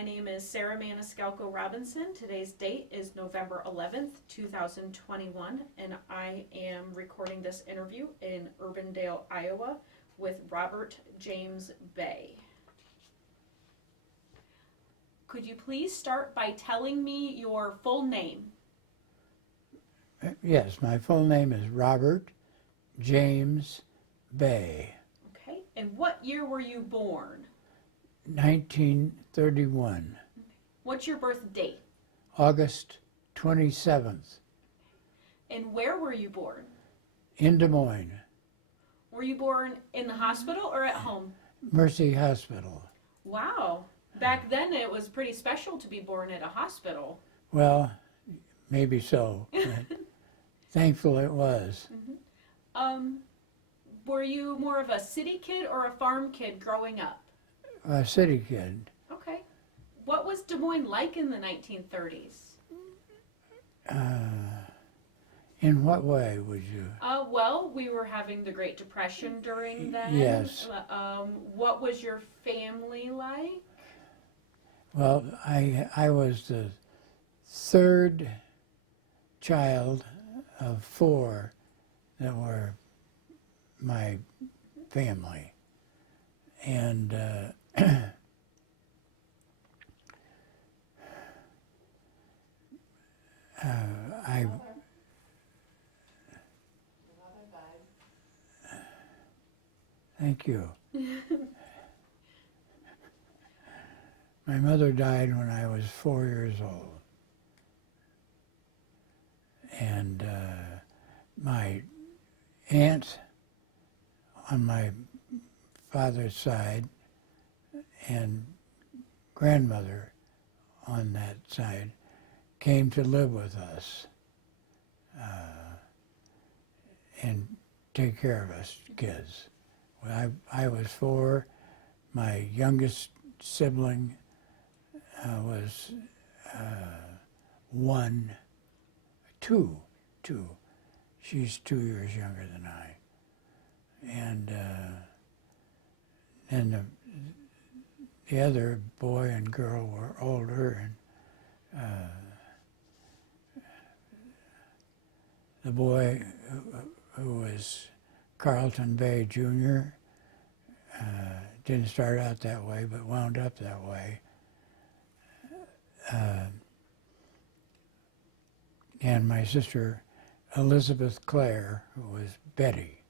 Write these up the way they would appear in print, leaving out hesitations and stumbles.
My name is Sarah Maniscalco Robinson. Today's date is November 11th, 2021, and I am recording this interview in Urbandale, Iowa with Robert James Beh. Could you please start by telling me your full name? Yes, my full name is Robert James Beh. Okay, and what year were you born? 1931, What's your birth date? August 27th, And where were you born? in Des Moines, Were you born in the hospital or at home? Mercy Hospital. Wow. Back then it was pretty special to be born at a hospital. Well, maybe so, but thankful it was. Were you more of a city kid or a farm kid growing up? A city kid. Okay. What was Des Moines like in the 1930s? In what way would you? Well, we were having the Great Depression during then. Yes. What was your family like? Well, I was the third child of four that were my family. And I thank you. My mother died when I was 4 years old. And my aunt on my father's side and grandmother on that side came to live with us and take care of us kids. When I was 4, my youngest sibling was 2. She's 2 years younger than I. And then the other boy and girl were older, and the boy who was Carlton Beh Jr. Didn't start out that way, but wound up that way. And my sister Elizabeth Clare, who was Betty.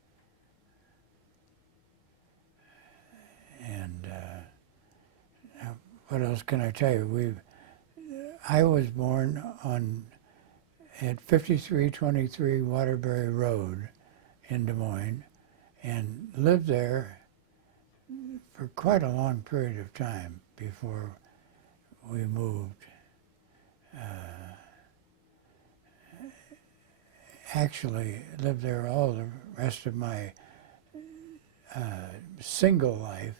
And what else can I tell you? I was born at 5323 Waterbury Road in Des Moines and lived there for quite a long period of time before we moved. Actually lived there all the rest of my single life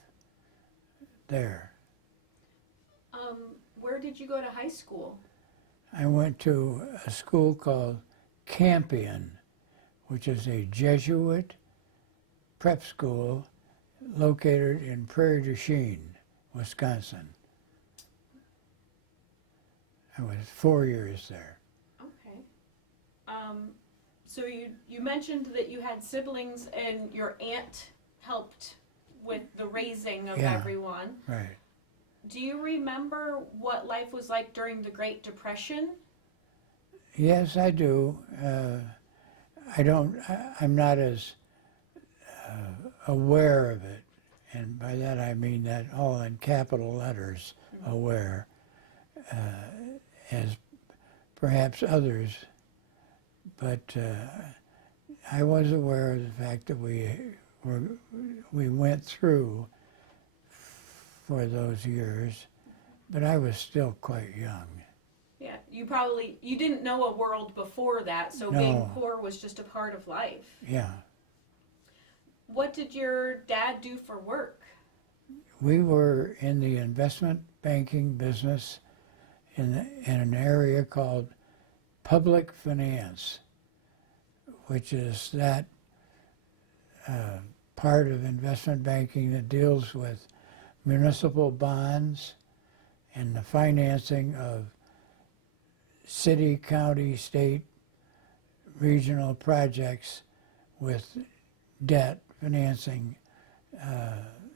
there. Where did you go to high school? I went to a school called Campion, which is a Jesuit prep school located in Prairie du Chien, Wisconsin. I was 4 years there. Okay. So you mentioned that you had siblings and your aunt helped with the raising of everyone. Right. Do you remember what life was like during the Great Depression? Yes, I do. I'm not as aware of it, and by that I mean that all in capital letters, aware, as perhaps others. But I was aware of the fact that we went through for those years, but I was still quite young. Yeah, you didn't know a world before that, so being poor was just a part of life. Yeah. What did your dad do for work? We were in the investment banking business in an area called public finance, which is that part of investment banking that deals with municipal bonds and the financing of city, county, state, regional projects with debt financing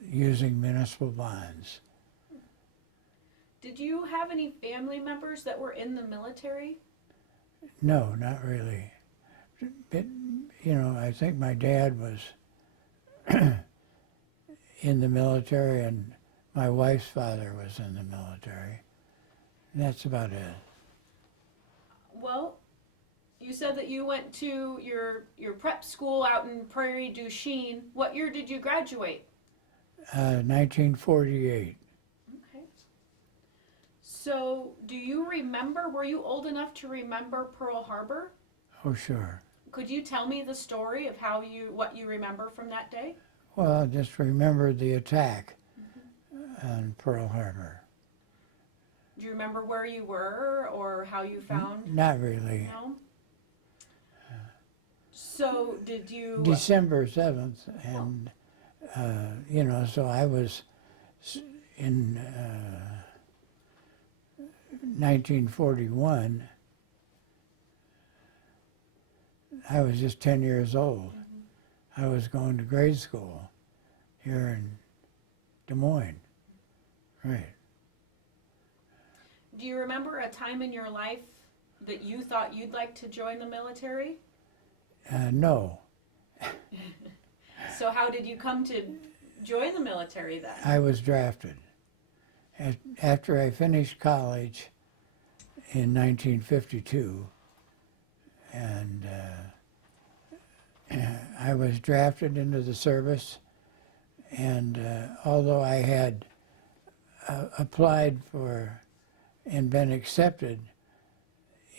using municipal bonds. Did you have any family members that were in the military? No, not really. But, I think my dad was in the military, and my wife's father was in the military. And that's about it. Well, you said that you went to your prep school out in Prairie du Chien. What year did you graduate? 1948. Okay. So, do you remember, were you old enough to remember Pearl Harbor? Oh, sure. Could you tell me the story of what you remember from that day? Well, I just remember the attack on Pearl Harbor. Do you remember where you were or how you found? Not really. No? So did you... December 7th, and, so I was in 1941. I was just 10 years old. I was going to grade school here in Des Moines. Right. Do you remember a time in your life that you thought you'd like to join the military? No. So how did you come to join the military then? I was drafted. After I finished college in 1952, and I was drafted into the service, and although I had applied for and been accepted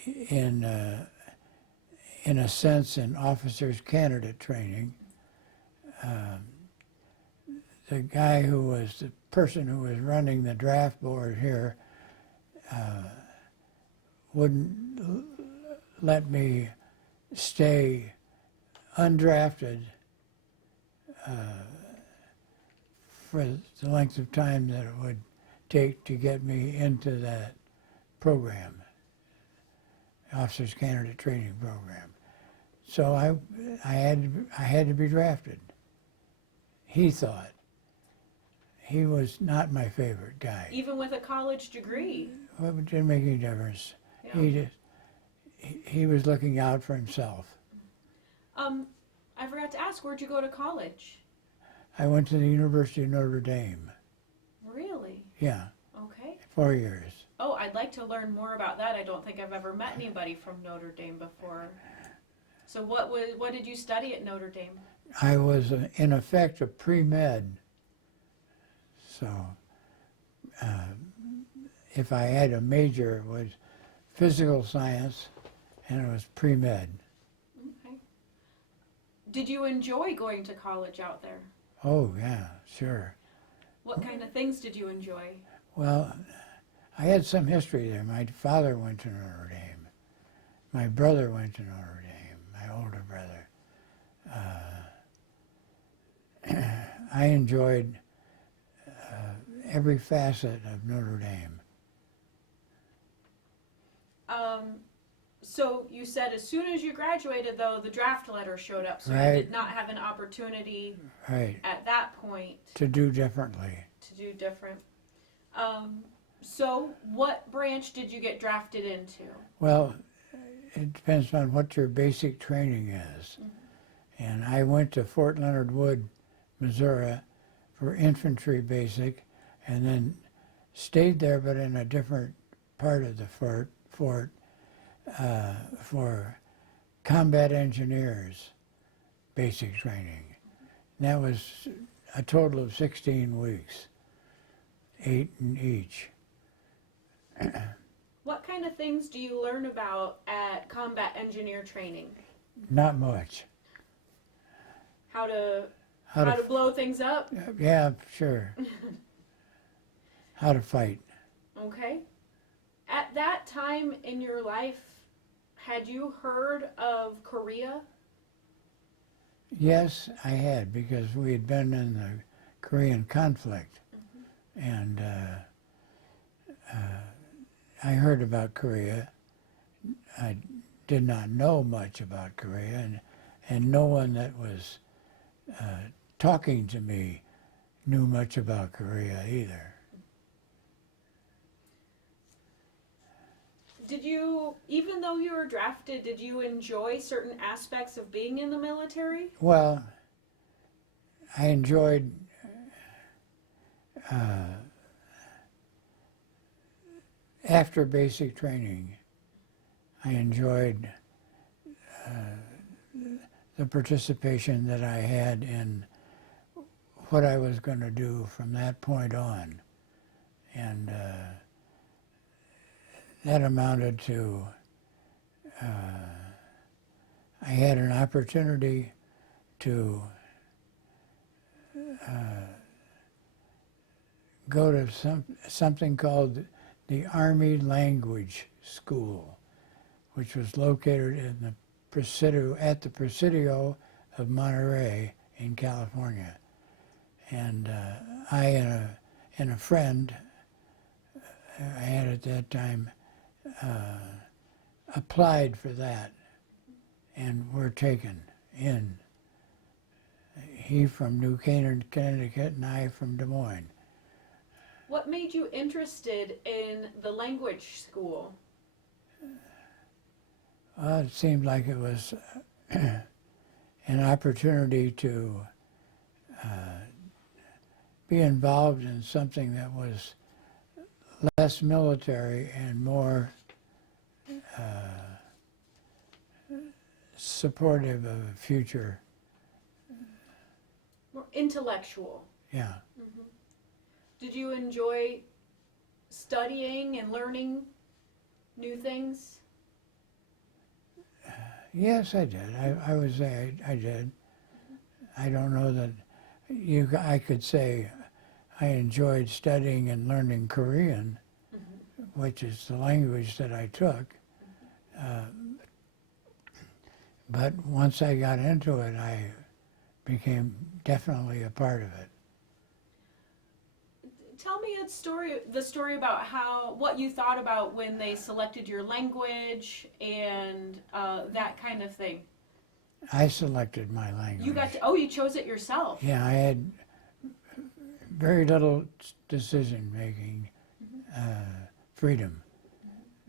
in a sense in officers candidate training, the guy who was the person who was running the draft board here wouldn't let me stay undrafted for the length of time that it would take to get me into that program, officers candidate training program. So I had to be drafted. He thought. He was not my favorite guy. Even with a college degree? Well, it didn't make any difference. Yeah. He was looking out for himself. I forgot to ask, where'd you go to college? I went to the University of Notre Dame. Really? Yeah, Okay. 4 years. Oh, I'd like to learn more about that. I don't think I've ever met anybody from Notre Dame before. So what did you study at Notre Dame? I was, in effect, a pre-med. So if I had a major, it was physical science, and it was pre-med. Okay. Did you enjoy going to college out there? Oh, yeah, sure. What kind of things did you enjoy? Well, I had some history there. My father went to Notre Dame. My brother went to Notre Dame, my older brother. I enjoyed every facet of Notre Dame. So you said as soon as you graduated, though, the draft letter showed up, so Right. you did not have an opportunity Right, at that point to do differently. to do different. So what branch did you get drafted into? Well, it depends on what your basic training is. And I went to Fort Leonard Wood, Missouri for infantry basic, and then stayed there but in a different part of the fort for combat engineers basic training. And that was a total of 16 weeks, 8 in each. What kind of things do you learn about at combat engineer training? Not much. How to How to blow things up? Yeah, sure. How to fight. Okay. At that time in your life, had you heard of Korea? Yes, I had, because we had been in the Korean conflict. And I heard about Korea. I did not know much about Korea, and no one that was talking to me knew much about Korea either. Did you, even though you were drafted, did you enjoy certain aspects of being in the military? Well, I enjoyed after basic training, I enjoyed the participation that I had in what I was going to do from that point on. And that amounted to, I had an opportunity to go to something called the Army Language School, which was located in the at the Presidio of Monterey in California. And I and a friend I had at that time applied for that and were taken in. He from New Canaan, Connecticut, and I from Des Moines. What made you interested in the language school? It seemed like it was an opportunity to be involved in something that was less military and more supportive of a future. More intellectual. Yeah. Mm-hmm. Did you enjoy studying and learning new things? Yes, I did. I would say I did. I don't know that I could say I enjoyed studying and learning Korean, which is the language that I took. But once I got into it, I became definitely a part of it. Tell me the story about what you thought about when they selected your language and that kind of thing. I selected my language. You chose it yourself. Yeah, I had very little decision-making freedom.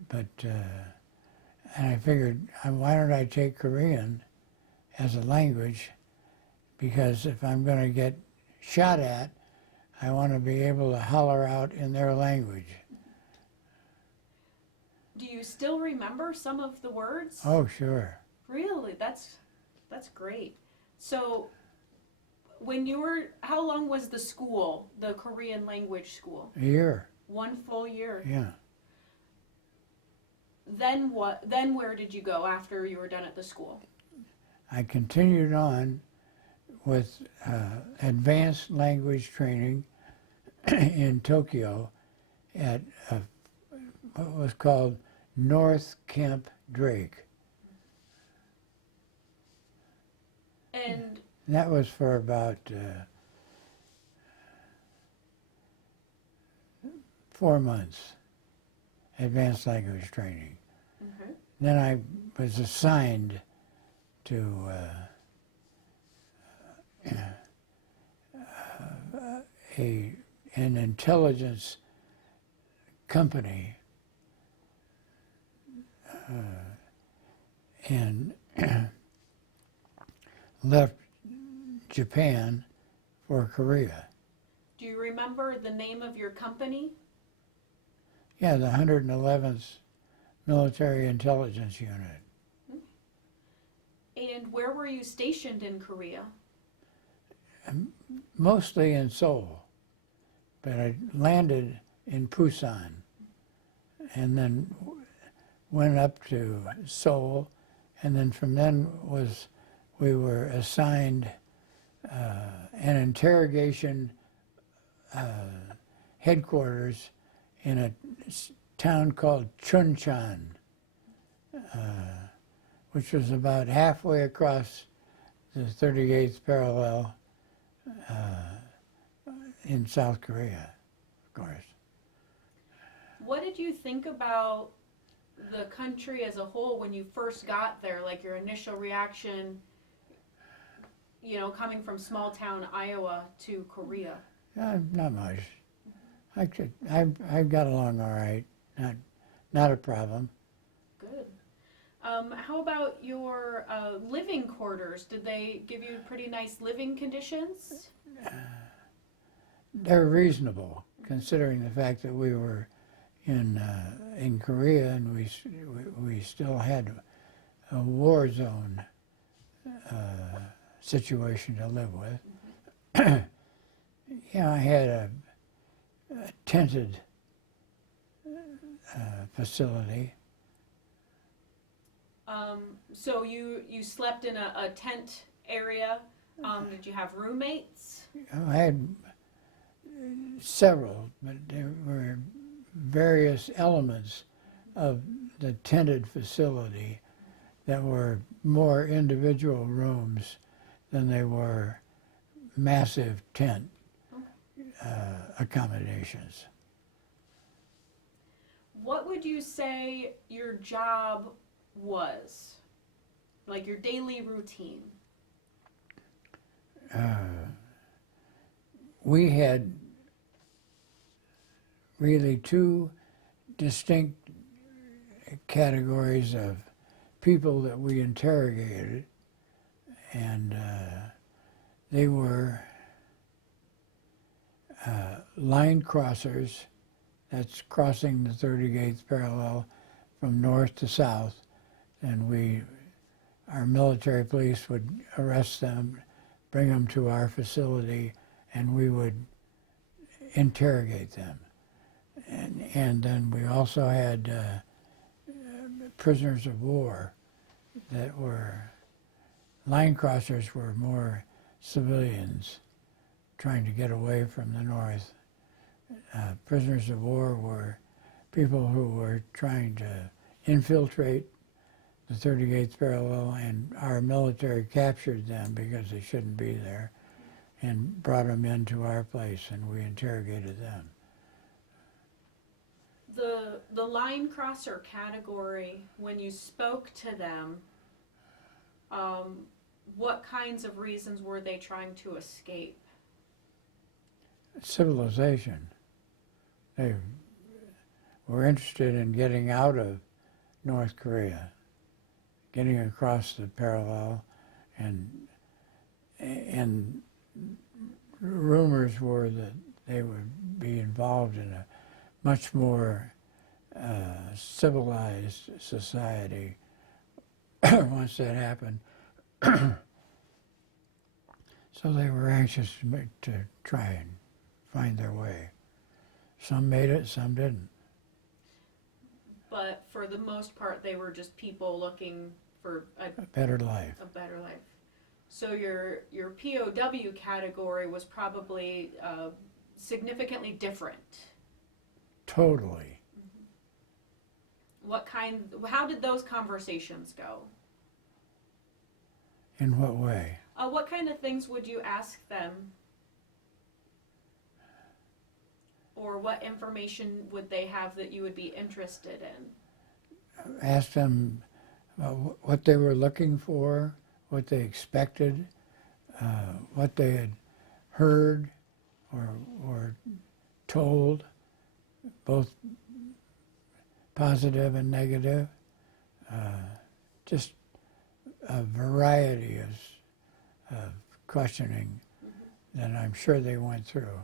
But, and I figured, why don't I take Korean as a language? Because if I'm going to get shot at, I want to be able to holler out in their language. Do you still remember some of the words? Oh, sure. Really? That's great. So, how long was the school, the Korean language school? A year. 1 full year. Yeah. Then what? Then where did you go after you were done at the school? I continued on with advanced language training in Tokyo at what was called North Camp Drake. And that was for about 4 months, advanced language training. mm-hmm. Then I was assigned to an intelligence company and left Japan for Korea. Do you remember the name of your company? Yeah, the 111th Military Intelligence Unit. And where were you stationed in Korea? Mostly in Seoul, but I landed in Busan and then went up to Seoul, and then from then we were assigned an interrogation headquarters in a town called Chuncheon, which was about halfway across the 38th parallel in South Korea, of course. What did you think about the country as a whole when you first got there? Like your initial reaction, coming from small town Iowa to Korea? Not much. I got along all right. Not a problem. Good. How about your living quarters? Did they give you pretty nice living conditions? They're reasonable, considering the fact that we were in Korea and we still had a war zone situation to live with. Yeah, I had a tented facility. So you slept in a tent area. Did you have roommates? I had several, but there were various elements of the tented facility that were more individual rooms than they were massive tent accommodations. What would you say your job was? Like your daily routine? We had really two distinct categories of people that we interrogated, and they were line crossers, that's crossing the 38th parallel from north to south, and our military police would arrest them, bring them to our facility, and we would interrogate them. And then we also had prisoners of war that were, line crossers were more civilians trying to get away from the north. Prisoners of war were people who were trying to infiltrate the 38th parallel, and our military captured them because they shouldn't be there and brought them into our place, and we interrogated them. The line crosser category, when you spoke to them, what kinds of reasons were they trying to escape? Civilization. They were interested in getting out of North Korea, getting across the parallel, and rumors were that they would be involved in a much more civilized society once that happened. So they were anxious to try and find their way. Some made it, some didn't. But for the most part, they were just people looking for A better life. a better life. So your POW category was probably significantly different. Totally. How did those conversations go? In what way? What kind of things would you ask them? Or what information would they have that you would be interested in? Asked them what they were looking for, what they expected, what they had heard or told, both positive and negative. Just a variety of questioning that I'm sure they went through.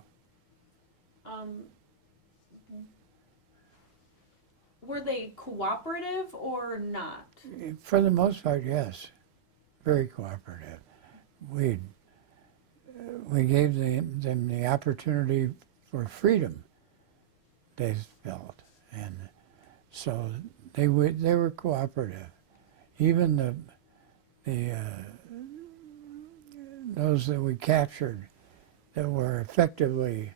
Were they cooperative or not? For the most part, yes. Very cooperative. We gave them the opportunity for freedom, they felt. And so they were cooperative. Even those that we captured that were effectively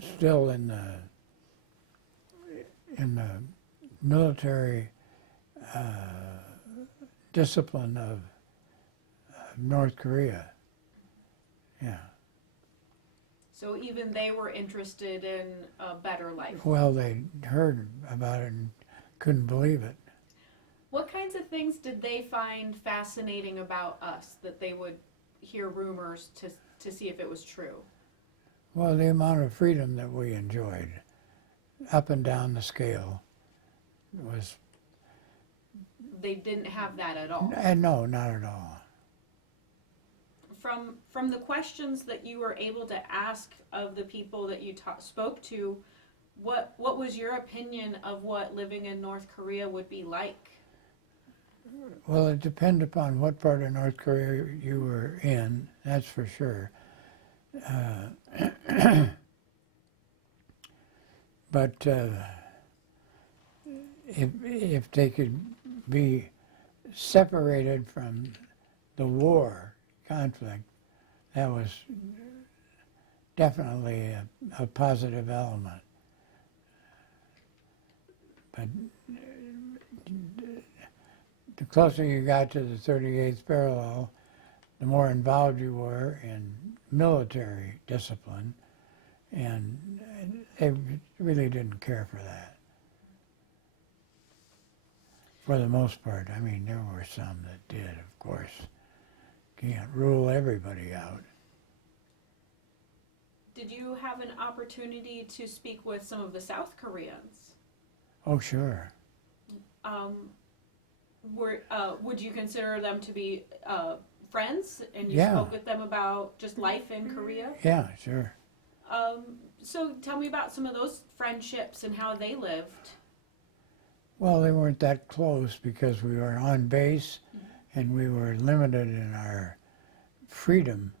still in the military discipline of North Korea. Yeah. So even they were interested in a better life. Well, they heard about it and couldn't believe it. What kinds of things did they find fascinating about us that they would hear rumors to see if it was true? Well, the amount of freedom that we enjoyed, up and down the scale, was They didn't have that at all. no, not at all. From the questions that you were able to ask of the people that you spoke to, what was your opinion of what living in North Korea would be like? Well, it depends upon what part of North Korea you were in, that's for sure. But if they could be separated from the war conflict, that was definitely a positive element. But the closer you got to the 38th parallel, the more involved you were in military discipline, and they really didn't care for that. For the most part. I mean, there were some that did, of course. Can't rule everybody out. Did you have an opportunity to speak with some of the South Koreans? Oh, sure. Would you consider them to be friends, and you Yeah. spoke with them about just life in Korea? Yeah, sure. So tell me about some of those friendships and how they lived. Well, they weren't that close because we were on base and we were limited in our freedom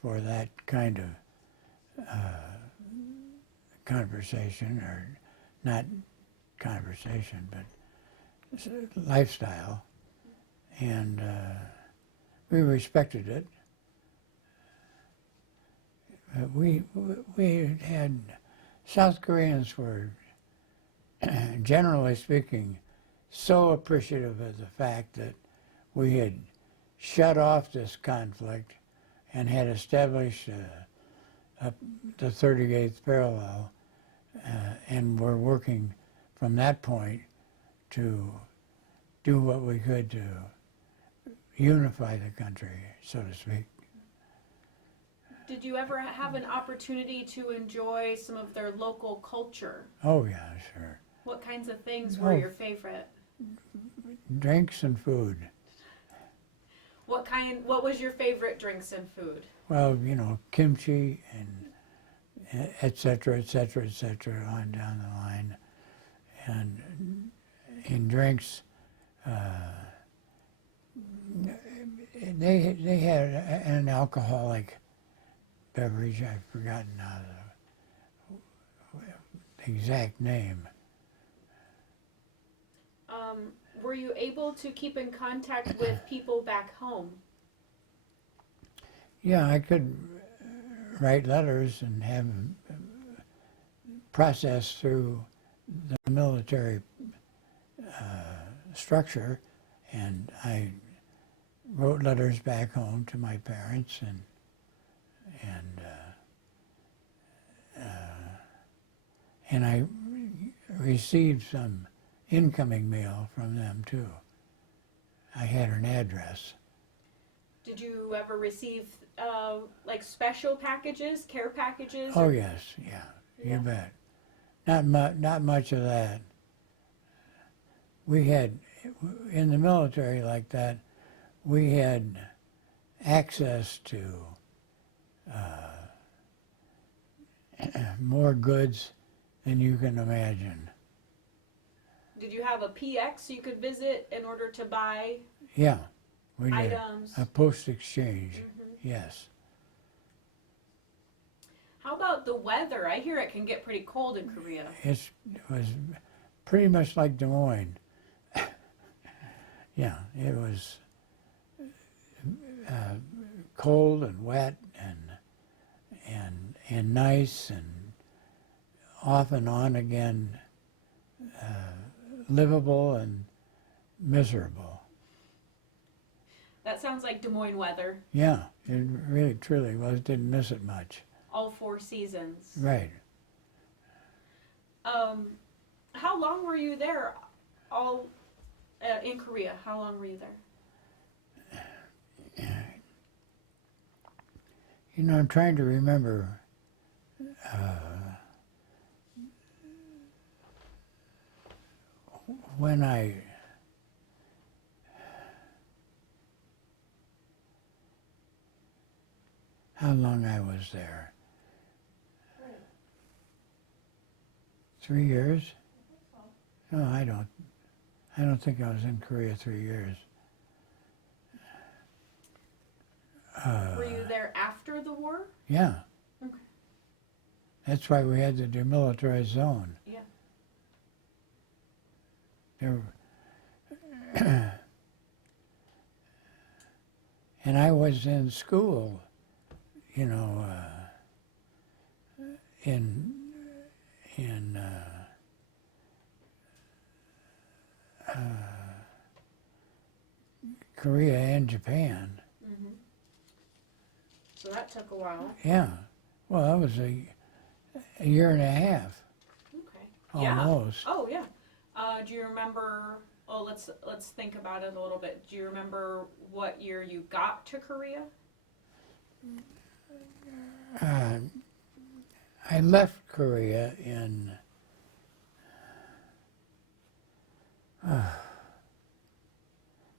for that kind of conversation, or not conversation, but lifestyle. And we respected it. We had, South Koreans were, generally speaking, so appreciative of the fact that we had shut off this conflict and had established the 38th parallel, and were working from that point to do what we could to unify the country, so to speak. Did you ever have an opportunity to enjoy some of their local culture? Oh yeah, sure. What kinds of things were your favorite? Drinks and food. What was your favorite drinks and food? Well, you know, kimchi and et cetera, et cetera, et cetera, on down the line. And in drinks, they had an alcoholic beverage. I've forgotten now the exact name. Were you able to keep in contact with people back home? Yeah, I could write letters and have them processed through the military structure, and I wrote letters back home to my parents, and I received some incoming mail from them too. I had an address. Did you ever receive like special packages, care packages? Oh yes, yeah, you bet. Not much of that. We had, in the military like that, we had access to more goods than you can imagine. Did you have a PX you could visit in order to buy Yeah, we did. items? A post exchange, yes. How about the weather? I hear it can get pretty cold in Korea. It was pretty much like Des Moines. Yeah, it was cold and wet and nice, and off and on again, livable and miserable. That sounds like Des Moines weather. Yeah, it really truly was. Didn't miss it much. All 4 seasons. Right. How long were you there? All in Korea. How long were you there? You know, I'm trying to remember. When how long I was there. 3 years? No, I don't think I was in Korea 3 years. Were you there after the war? Yeah. Okay. That's why we had the demilitarized zone. Yeah. There, and I was in school, you know, in Korea and Japan. Mm-hmm. So that took a while. Yeah. Well, that was a year and a half, Okay. almost. Yeah. Oh yeah. Do you remember? Oh, let's think about it a little bit. Do you remember what year you got to Korea? I left Korea in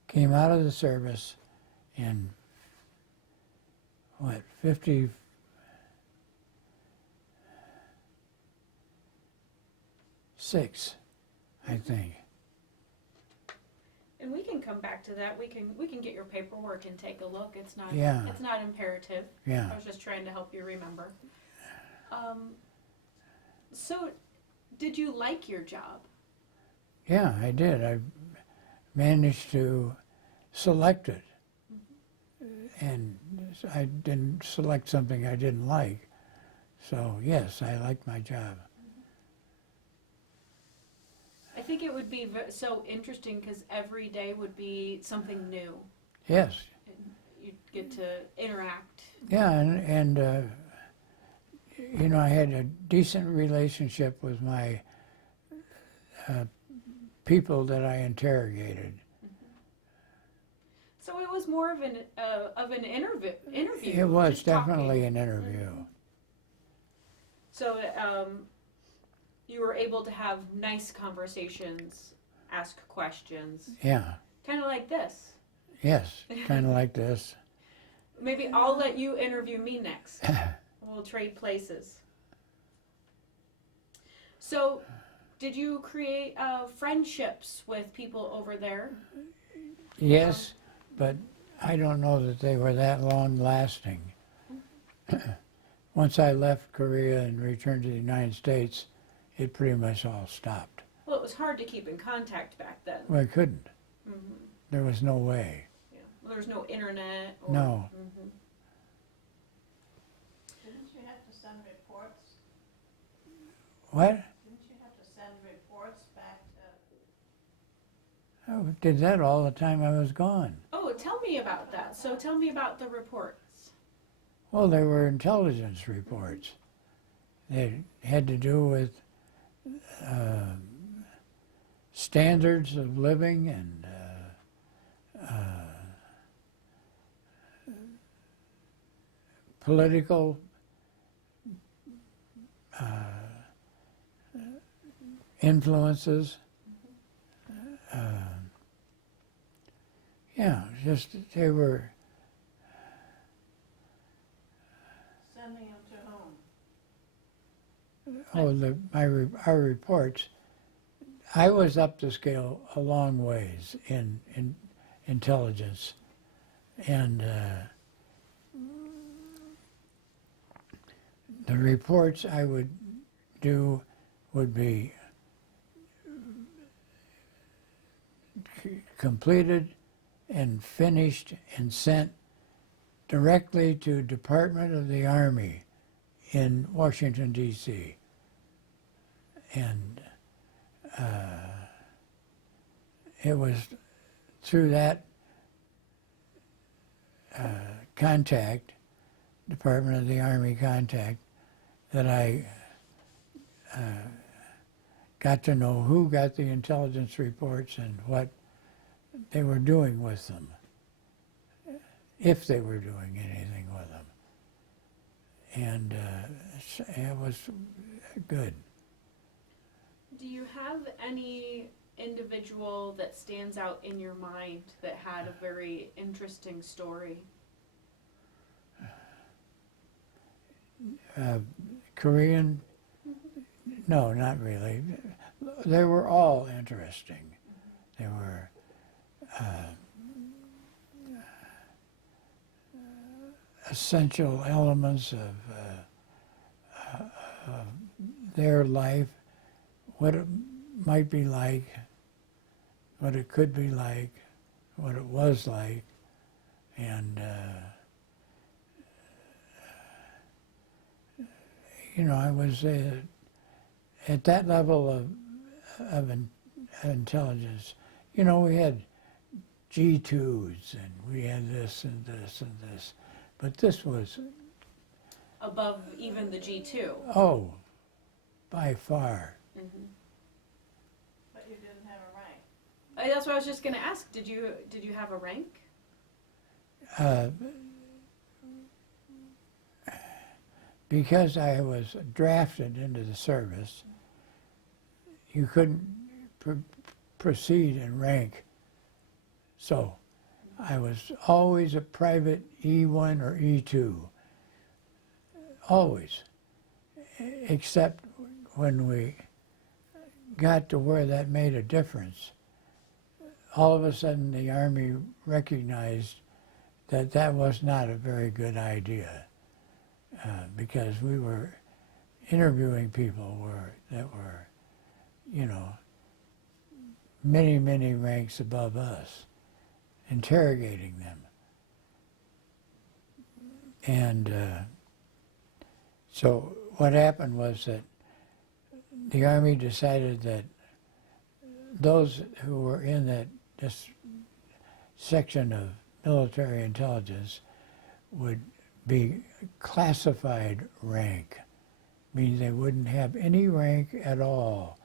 came out of the service in what 56, I think. And we can come back to that. We can get your paperwork and take a look. It's not Yeah. It's not imperative. Yeah. I was just trying to help you remember. So, did you like your job? Yeah, I did. I managed to select it. And I didn't select something I didn't like. So, yes, I liked my job. I think it would be so interesting because every day would be something new. Yes. And you'd get to interact. Yeah, and you know, I had a decent relationship with my people that I interrogated. So it was more of an interview. It was just talking. definitely an interview. So you were able to have nice conversations, ask questions, Yeah. kind of like this. Yes, kind of like this. Maybe I'll let you interview me next. We'll trade places. So, did you create friendships with people over there? Yes, but I don't know that they were that long lasting. Once I left Korea and returned to the United States, it pretty much all stopped. Well, it was hard to keep in contact back then. Well, I couldn't. Mm-hmm. There was no way. Yeah. Well, there was no internet. Or, No. Mm-hmm. Didn't you have to send reports? What? Didn't you have to send reports back to? I did that all the time I was gone. Oh, tell me about that. So tell me about the reports. Well, they were intelligence reports. They had to do with standards of living and political influences. Yeah, just they were. Sending them to whom? Oh, our reports. I was up the scale a long ways in intelligence, and the reports I would do would be completed and finished and sent directly to Department of the Army in Washington, D.C. And it was through that contact, Department of the Army contact, that I got to know who got the intelligence reports and what they were doing with them, if they were doing anything with them. And it was good. Do you have any individual that stands out in your mind that had a very interesting story? Korean? No, not really. They were all interesting. They were essential elements of their life, what it might be like, what it could be like, what it was like, and I was at that level of intelligence. We had G2s and we had this and this and this, but this was, Above even the G2? oh, by far. Mm-hmm. But you didn't have a rank. That's what I was just going to ask. Did you have a rank? Because I was drafted into the service, you couldn't proceed in rank. So I was always a private E1 or E2. Always. Except when we got to where that made a difference. All of a sudden the Army recognized that that was not a very good idea. Because we were interviewing people that were, many, many ranks above us, interrogating them. And so what happened was that the Army decided that those who were in this section of military intelligence would be classified rank, meaning they wouldn't have any rank at all.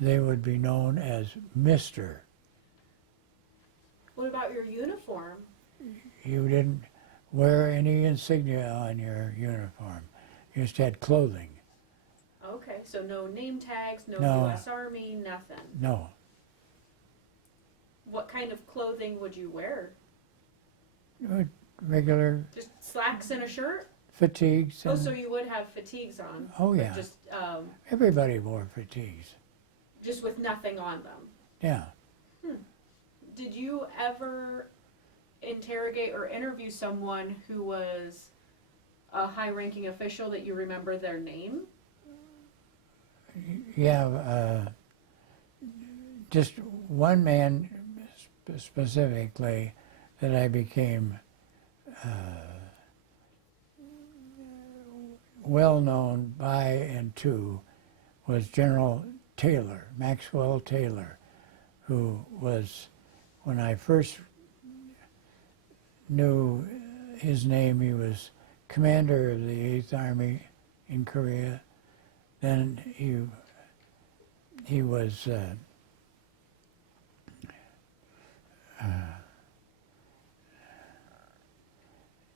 They would be known as Mr. What about your uniform? You didn't wear any insignia on your uniform. You just had clothing. Okay, so no name tags, no No. U.S. Army, nothing. No. What kind of clothing would you wear? Regular Just slacks and a shirt? fatigues. Oh, And, so you would have fatigues on? oh, but yeah. Everybody wore fatigues. just with nothing on them. Yeah. Did you ever interrogate or interview someone who was a high-ranking official that you remember their name? Yeah. Just one man specifically that I became well known by and to was General Maxwell Taylor, who was, when I first knew his name, he was commander of the 8th Army in Korea. Then he was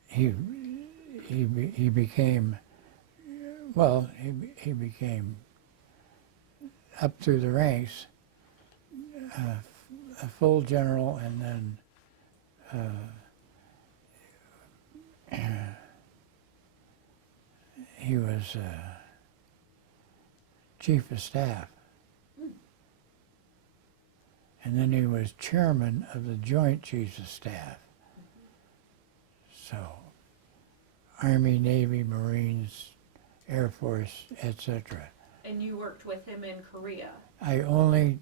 he became, well, he became up through the ranks a full general, and then he was chief of staff. And then he was chairman of the Joint Chiefs of Staff. So, Army, Navy, Marines, Air Force, etc. And you worked with him in Korea? I only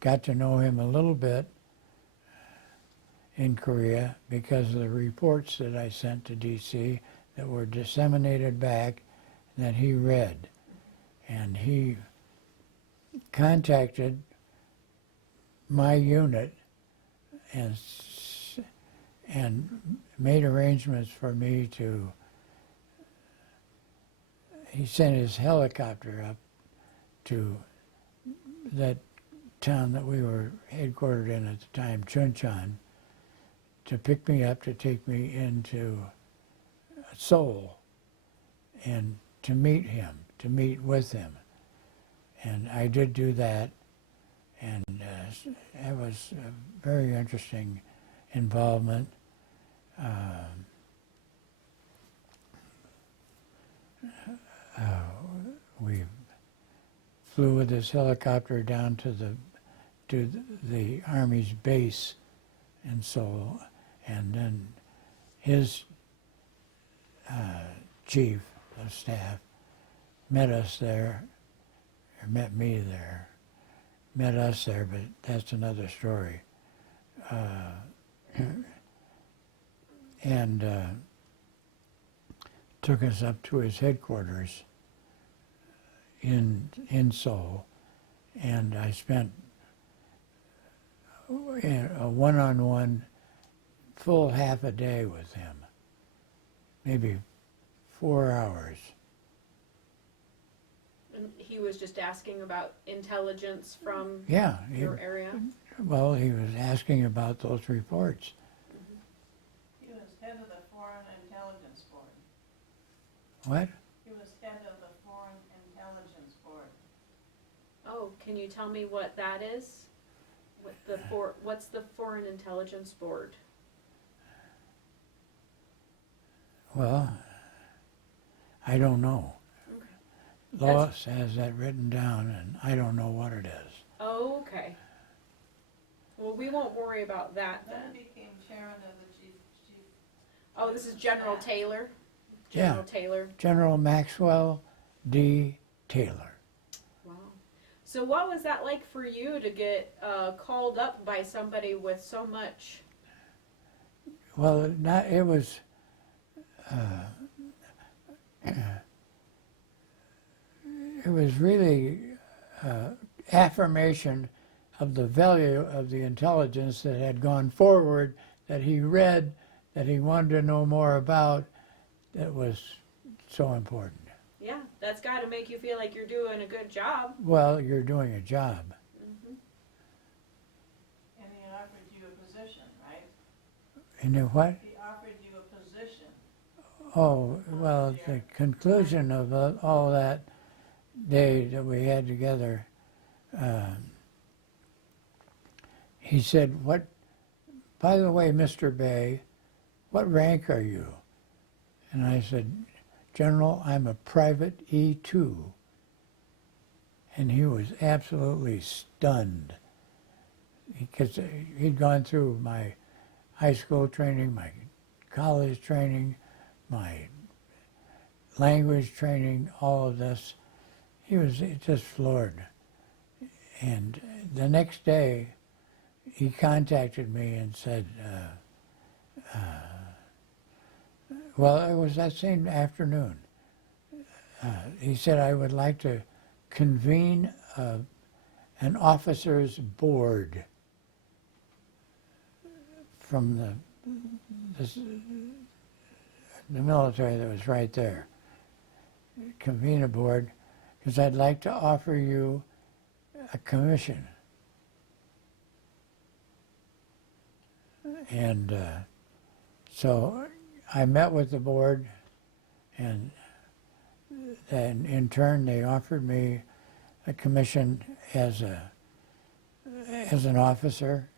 got to know him a little bit in Korea because of the reports that I sent to D.C. that were disseminated back that he read. And he contacted my unit and and made arrangements for me to, he sent his helicopter up to that town that we were headquartered in at the time, Chuncheon, to pick me up, to take me into Seoul and to meet him, to meet with him. And I did do that, and it was a very interesting involvement. We flew with this helicopter down to the Army's base in Seoul, and then his chief of staff met us there, or met me there, met us there, but that's another story. And took us up to his headquarters in Seoul, and I spent a one-on-one full half a day with him, maybe 4 hours. And he was just asking about intelligence from Yeah, your area? well, he was asking about those reports. He was head of the Foreign Intelligence Board. What? He was head of the Foreign Intelligence Board. Oh, can you tell me what that is? What's the Foreign Intelligence Board? Well, I don't know. Okay. Lois has that written down, and I don't know what it is. Oh, okay. Well, we won't worry about that Then then. he became chairman of the chief. Oh, this is General Taylor? Yeah. General Taylor. General Maxwell D. Taylor. Wow. So what was that like for you to get called up by somebody with so much? Well, it was. It was really affirmation of the value of the intelligence that had gone forward, that he read, that he wanted to know more about, that was so important. Yeah, that's got to make you feel like you're doing a good job. Well, you're doing a job. Mm-hmm. And he offered you a position, right? And then what? He offered you a position. Oh, well, the conclusion of all that day that we had together, he said, "What? By the way, Mr. Beh, what rank are you?" And I said, "General, I'm a private E2." And he was absolutely stunned, because he'd gone through my high school training, my college training, my language training, all of this. He was just floored. And the next day, he contacted me and said, well, it was that same afternoon. He said, "I would like to convene an officers' board from the military that was right there. Convene a board, because I'd like to offer you a commission." And so I met with the board, and in turn they offered me a commission as an officer.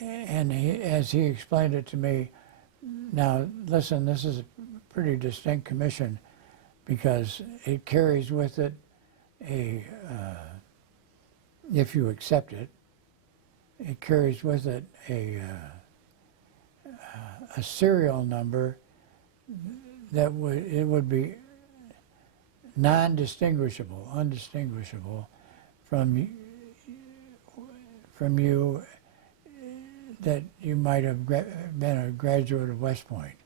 And as he explained it to me, now listen, this is a pretty distinct commission, because it carries with it if you accept it, it carries with it a serial number that would be undistinguishable from you, that you might have been a graduate of West Point,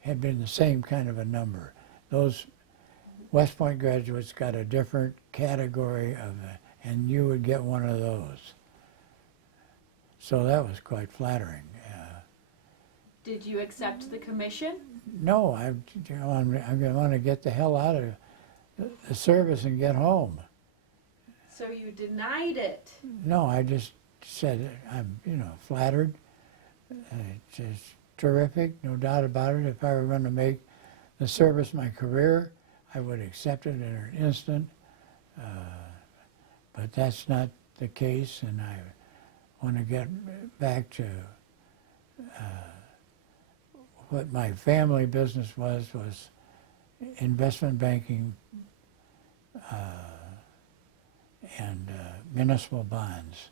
had been the same kind of a number. Those West Point graduates got a different category and you would get one of those. So that was quite flattering. Did you accept the commission? No, I'm going to want to get the hell out of the service and get home. So you denied it. No, I just said I'm, flattered. It's just terrific, no doubt about it. If I were going to make the service my career, I would accept it in an instant. But that's not the case, and I want to get back to what my family business was investment banking and municipal bonds.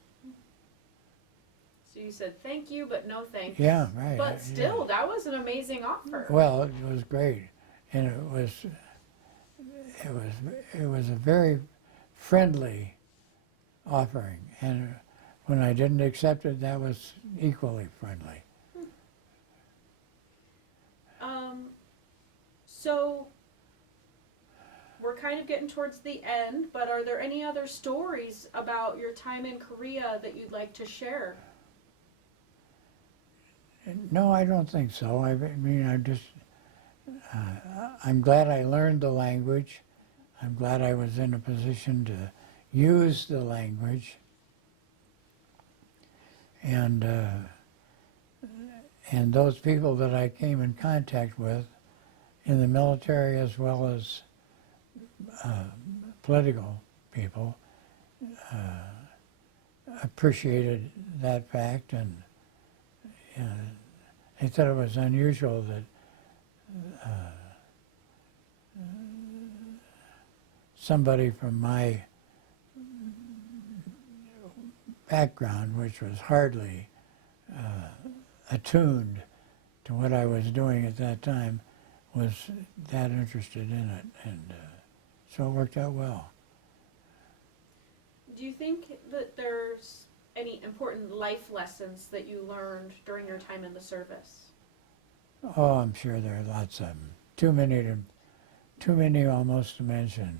So you said thank you, but no thanks. Yeah, right. But still, yeah. that was an amazing offer. Well, it was great, and it was a very friendly offering, and when I didn't accept it, that was equally friendly. So we're kind of getting towards the end, but are there any other stories about your time in Korea that you'd like to share? No, I don't think so. I mean, I'm glad I learned the language. I'm glad I was in a position to use the language. And those people that I came in contact with in the military as well as political people appreciated that fact, and they thought it was unusual that somebody from my background, which was hardly attuned to what I was doing at that time, was that interested in it, and so it worked out well. Do you think that there's any important life lessons that you learned during your time in the service? Oh, I'm sure there are lots of them. Too many almost to mention.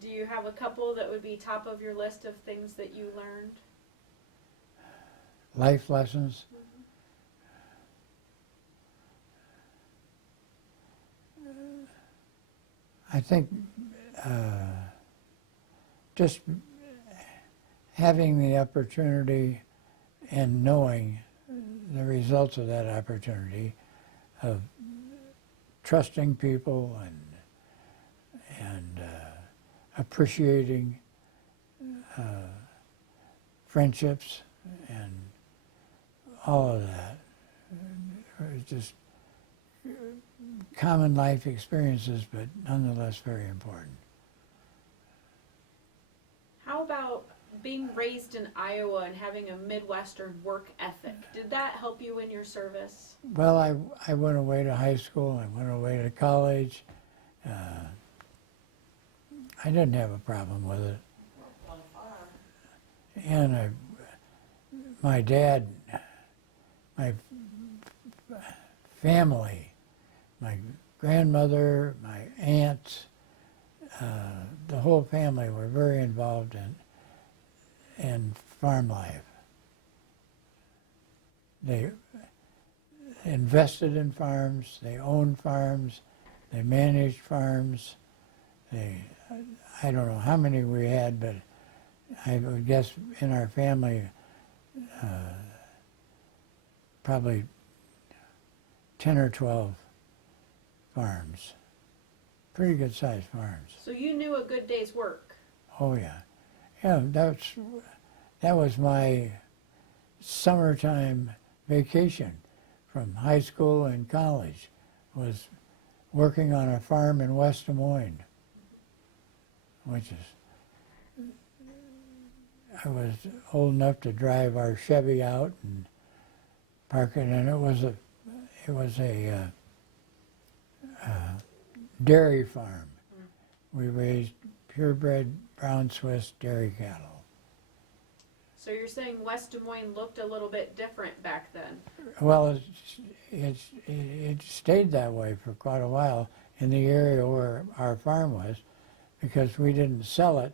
Do you have a couple that would be top of your list of things that you learned? Life lessons. I think just having the opportunity and knowing the results of that opportunity, of trusting people and appreciating friendships and all of that. It's just common life experiences, but nonetheless very important. How about being raised in Iowa and having a Midwestern work ethic? Did that help you in your service? Well, I went away to high school, I went away to college. I didn't have a problem with it. And my dad, my family, my grandmother, my aunts, the whole family were very involved in farm life. They invested in farms, they owned farms, they managed farms. I don't know how many we had, but I would guess in our family probably 10 or 12 farms. Pretty good sized farms. So you knew a good day's work. Oh yeah. Yeah, that was my summertime vacation from high school and college, was working on a farm in West Des Moines, which is, I was old enough to drive our Chevy out and park it, and it was a dairy farm. We raised purebred brown Swiss dairy cattle. So you're saying West Des Moines looked a little bit different back then? Well, it stayed that way for quite a while in the area where our farm was, because we didn't sell it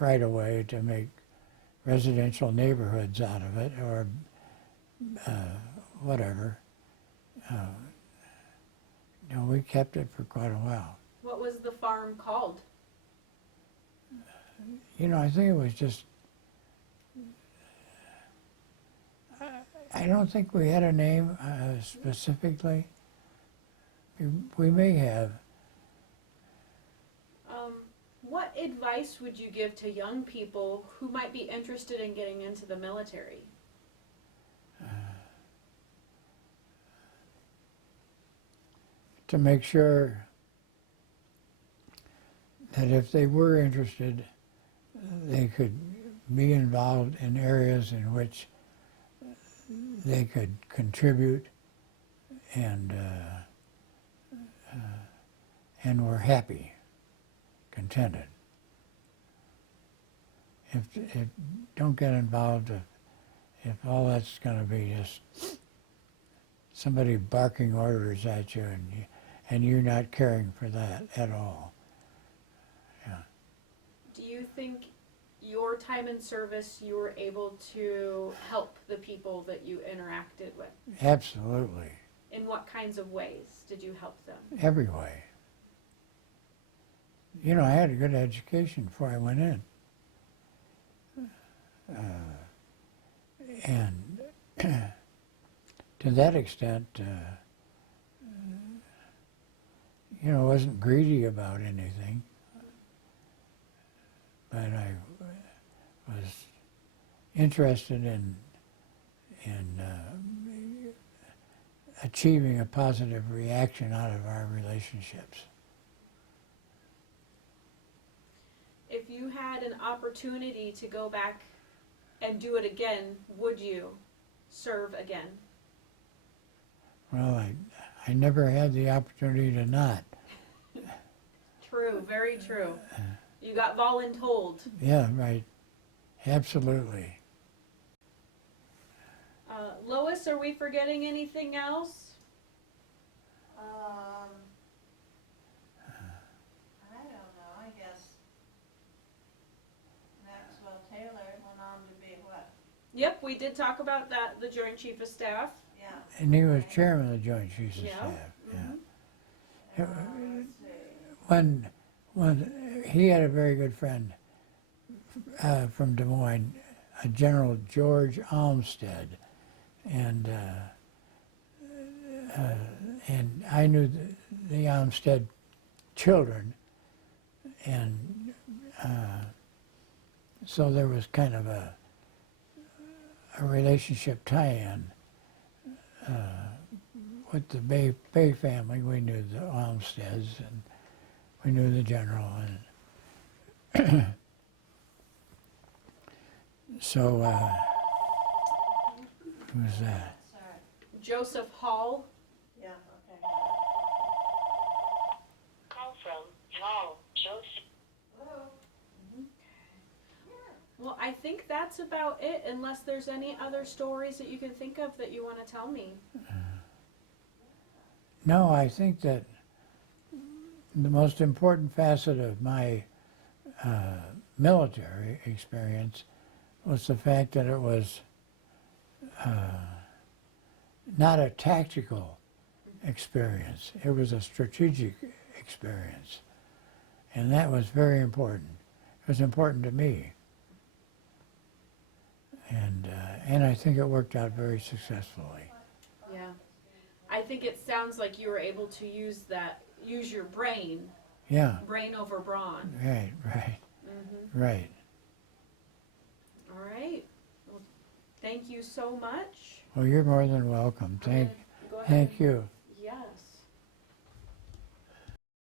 right away to make residential neighborhoods out of it, or whatever. We kept it for quite a while. What was the farm called? I think it was just, I don't think we had a name specifically. We may have. What advice would you give to young people who might be interested in getting into the military? To make sure that if they were interested, they could be involved in areas in which they could contribute and were happy, contented. If don't get involved if all that's going to be just somebody barking orders at you and you're not caring for that at all. Yeah. Do you think your time in service you were able to help the people that you interacted with? Absolutely. In what kinds of ways did you help them? Every way. I had a good education before I went in. And to that extent, wasn't greedy about anything, but I was interested in achieving a positive reaction out of our relationships. If you had an opportunity to go back and do it again, would you serve again? Well, I never had the opportunity to not. True, very true. You got voluntold. Yeah, right. Absolutely. Lois, are we forgetting anything else? I don't know, I guess Maxwell Taylor went on to be what? Yep, we did talk about that, the Joint Chief of Staff. Yeah. And he was chairman of the Joint Chiefs of Yeah. Staff. Mhm. Yeah. Let's see. When he had a very good friend from Des Moines, General George Olmsted, and I knew the Olmsted children, and so there was kind of a relationship tie-in with the Beh family. We knew the Olmsteds, and we knew the general, and so who was that? Sorry. Joseph Hall. Yeah, okay. Call from Hall Joseph. Hello? Well, I think that's about it, unless there's any other stories that you can think of that you want to tell me. No, I think that the most important facet of my military experience was the fact that it was not a tactical experience. It was a strategic experience. And that was very important. It was important to me. And I think it worked out very successfully. Yeah. I think it sounds like you were able to use your brain, Yeah, brain over brawn. right. Right. All right. Well, thank you so much. Well, you're more than welcome. Go ahead. Thank you.